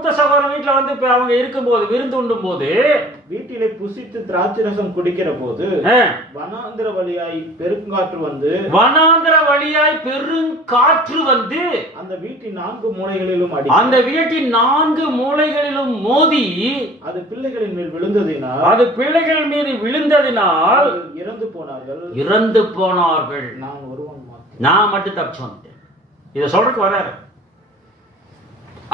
மூத்த சகோதரன் வீட்டுல வந்து இப்ப அவங்க இருக்கும்போது விருந்து உண்ணும் போது வீட்டிலே புசித்து திராட்சை ரசம் குடிக்கிற போது வனாந்திர வழியாய் பெருங்காற்று வந்து அந்த வீட்டின் 4 மூலைகளிலும் மோதி அது பிள்ளைகளின் மேல் விழுந்ததினால் இறந்து போனார்கள். நான் மட்டும் தப்பிச்சு வந்துட்டேன். இதை சொல்றதுக்கு வராரு.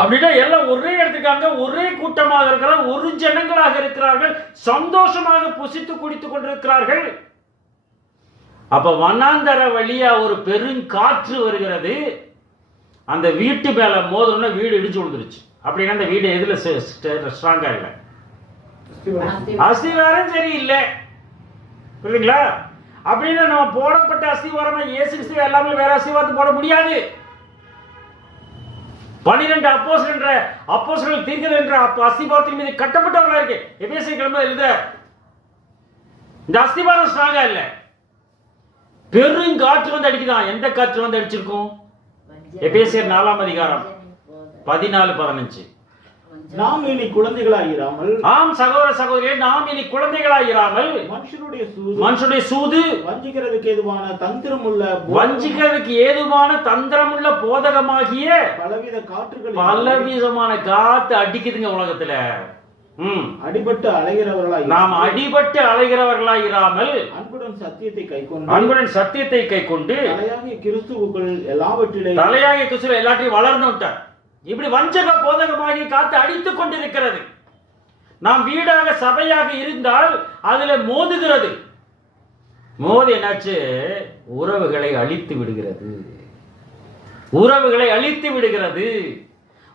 அப்படின்னா எல்லாம் ஒரே இடத்துக்காக ஒரே கூட்டமாக இருக்கிறார்கள், ஒரு ஜனங்களாக இருக்கிறார்கள், சந்தோஷமாக புசித்து குடித்துக் கொண்டிருக்கிறார்கள். அப்ப வனாந்தர வழியா ஒரு பெருங்காற்று வருகிறது. அந்த வீட்டு மேல மோதணும்னா வீடு இடிச்சு விழுந்துருச்சு. அப்படின்னா அந்த வீடு எதுல ஸ்ட்ராங்கா இல்லை, அஸ்திவாரம் சரியில்லை. புரியுதுங்களா? அப்படின்னா நம்ம போடப்பட்ட அஸ்திவாரமா இயேசு கிறிஸ்து எல்லாமே வேற அஸ்திவாரத்தை போட முடியாது. 12 அப்போஸ்தலர்கள் தீர்க்கதரிசிகள் என்ற அஸ்திபாரத்தின் மீது கட்டப்பட்டவர்களா இருக்கு. எபேசியர் கிளம்ப எழுத இந்த அஸ்திபாரம் ஸ்ட்ராங்கா இல்ல. பெருங்காற்று வந்து அடிக்குதான். எந்த காற்று வந்து அடிச்சிருக்கும்? எபேசியர் 4ஆம் அதிகாரம் 14-15. நாம் இனி குழந்தைகளாயிராமல், ஆம் சகோதர சகோதரியே, நாம் இனி குழந்தைகளாயிராமல் மனுஷனுடைய சூது வஞ்சிக்கிறதுக்கு ஏதுவான தந்திரமுள்ள போதகமாகிய பலவிதமான காத்து அடிக்குதுங்க உலகத்துல. அடிபட்டு அலைகிறவர்களாய் இராமல் அன்புடன் சத்தியத்தை கைக்கொண்டு கிறிஸ்துவுக்குள் எல்லாத்தையும் வளர்ந்துட்டார். இப்படி வஞ்சக போதகமாகி காத்து அடித்துக் கொண்டிருக்கிறது. நாம் வீடாக சபையாக இருந்தால் அதுல மோதுகிறது. மோதி என்னாச்சு? உறவுகளை அழித்து விடுகிறது.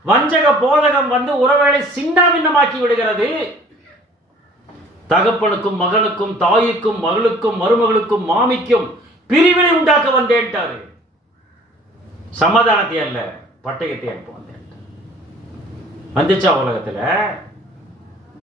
வஞ்சக போதகம் வந்து உறவுகளை சின்னாபின்னமாக்கி விடுகிறது. தகப்பனுக்கும் மகனுக்கும், தாய்க்கும் மகளுக்கும், மருமகளுக்கும், மாமிக்கும் பிரிவினை உண்டாக்க வந்தேன்ட்டாரு. சமாதானத்தை அல்ல, பட்டயத்தை அனுப்ப வந்தேன். வந்துச்சா உலகத்துல?